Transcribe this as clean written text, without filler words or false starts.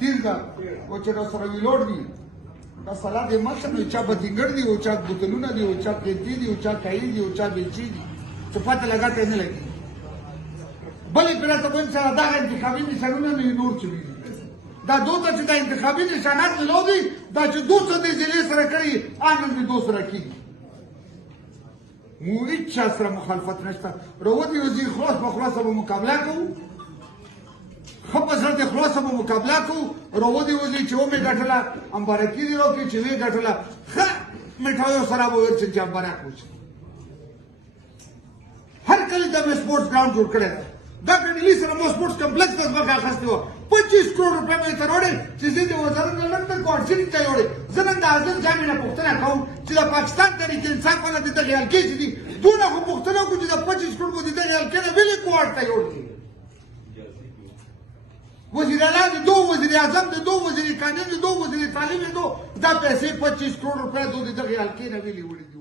30 ده او چې را سره ویلوړ دي دا سلا دې ماشه نو چا بدینګر دي او چا بوتلونه دي او چا پیتی دي او چا کای دي او چا بیلچی دي څه پته لګاته نه لګي بلې پر ته بل سره دا انتخابي نشانونه نه نور چوي دا دوته چې دا انتخابي نشانات لودي دا چې دوته دې ځلې سره کړی ان دې دوسره کیږي مو هیڅ سره مخالفت نشته روادي وزیر خلاص په خلاصه به مقابله کوو خپل سره د خلاصه به مقابله کوو روادي وزیر چې و مې ګټله امبارکي دی وکړي چې وی ګټله ښه میټایو سره به ورچ چې امبارک وشي هر کله د سپورټس ګراوند جوړ کړی دا کنډلی سره مو سپورټس کمپلیکس د ځمکه اخیستې وه 25 کروڑ روپۍ مې ته راوړې چې زه د وزارت نه لندن کوارټرینګ ته یې وړې زه نن د اعظم جامع نه پوښتنه کوم چې د پاکستان تحریک انصاف والا د دغې حلقې چې دي دونه خو پوښتنه وکړو چې د 25 کروڑ به د دغې حلقې نه ولې کوارټ ته یوړ کړي وزیر اعلی دي دو وزیر اعظم دي دو وزیر قانون دي دو وزیر تعلیم دي دو دا پیسې 25 کروڑ روپۍ د دغې حلقې نه ولې وړي دي